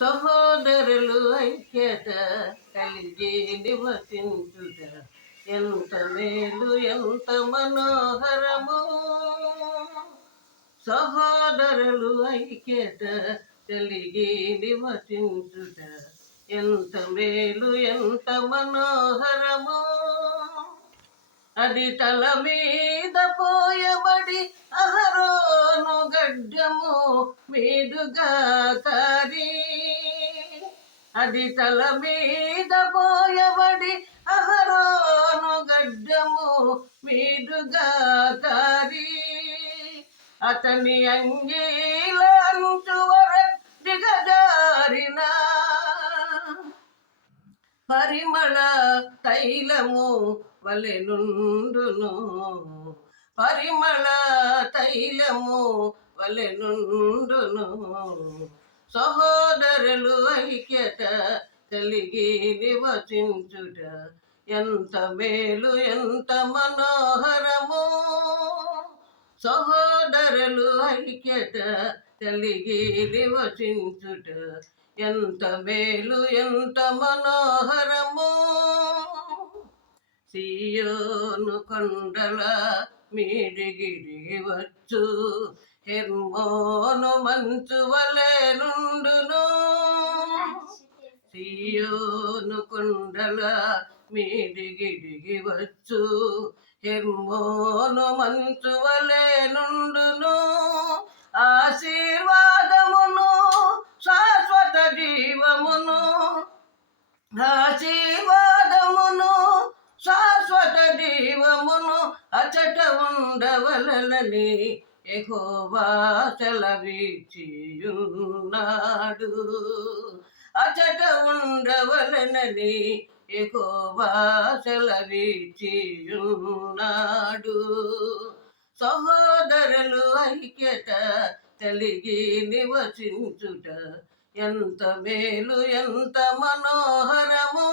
సహోదరులు ఐక్యత కలిగి నివసించుట ఎంత మేలు ఎంత మనోహరము. సహోదరులు ఐక్యత కలిగి నివసించుట ఎంత మేలు ఎంత మనోహరము. అది తల మీద పోయబడి అహరోను గడ్డము మీదుగా తారి అది తల మీద పోయబడి అహరోను గడ్డము మీదుగా తారి అతని అంగీల వరకు దిగజారిన. పరిమళ తైలము వలెనుండును. పరిమళ తైలము వలెనుండును. సహోదరులు ఐక్యత కలిగి నివసించుట ఎంత మేలు ఎంత మనోహరము. సహోదరులు ఐక్యత కలిగి నివసించుట ఎంత మేలు ఎంత మనోహర సియోను కొండల మీడిగిడి వచ్చు. హెర్మోను మంచు వలె నుండును. సియోను కొండల మీడిగిడిగి వచ్చు. హెర్మోను మంచు వలె నుండును. ఆశీర్వాదమును శాశ్వత జీవమును. ఆశీర్వాద అచట ఉండవలనని ఎహోవా సెలవిచ్చియున్నాడు. అచట ఉండవలనని ఎహోవా సెలవిచ్చియున్నాడు. సహోదరులు ఐక్యత కలిగి నివసించుట ఎంత మేలు ఎంత మనోహరము!